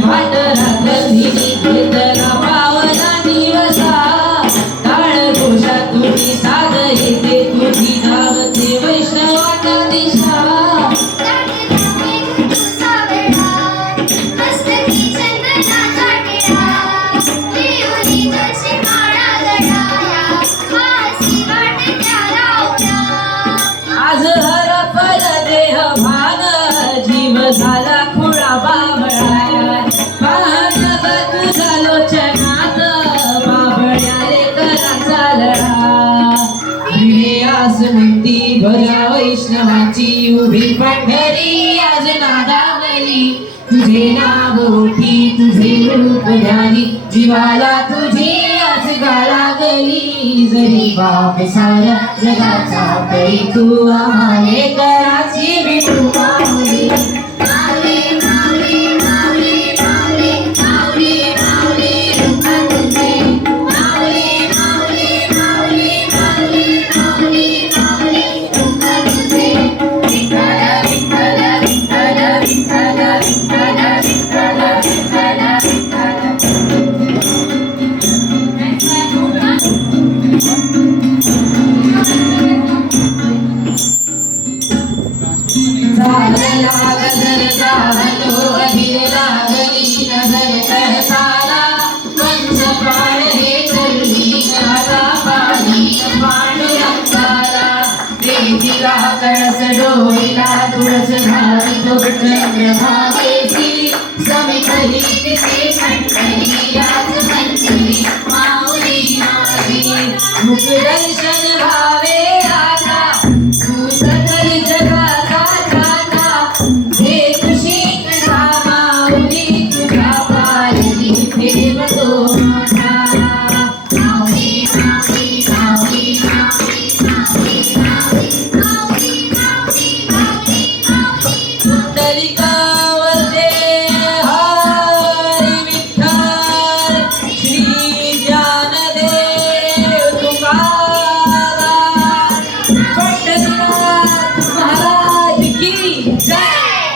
भाट राखली घेतला पावला दिवसा टाळ घोषातून साध येते तुझी धावते वैष्णवाचा दिशा आज हरपल देह भान जीव झाला खुळा बाबळा पाहन तुझा लोचनात बाबळ्याले कराचा लढा विणे आस म्हणती भल्या वैष्णवाची उभी पंढरी आज नादावली तुझे नाव ओठी तुझे रूप ध्यानी जीवाला तुझी आज गाला गली जरी बाप साऱ्या जगाचा तरी तू आम्हाले कराची भेटू माऊली माऊली माऊली माऊली माऊली माऊली माऊली रूप तुझे माऊली माऊली माऊली माऊली माऊली माऊली रूप तुझे विठ्ठल विठ्ठल विठ्ठल विठ्ठल विठ्ठल विठ्ठल विठ्ठल झाला गजर झालो अधीर लागली नजर तळसाला पंच प्राण हे करली गाता पाणी पांडुरंगाला वेदीला कळस डोईला तुळस घाली तो चंद्र भागेची समितली तिथे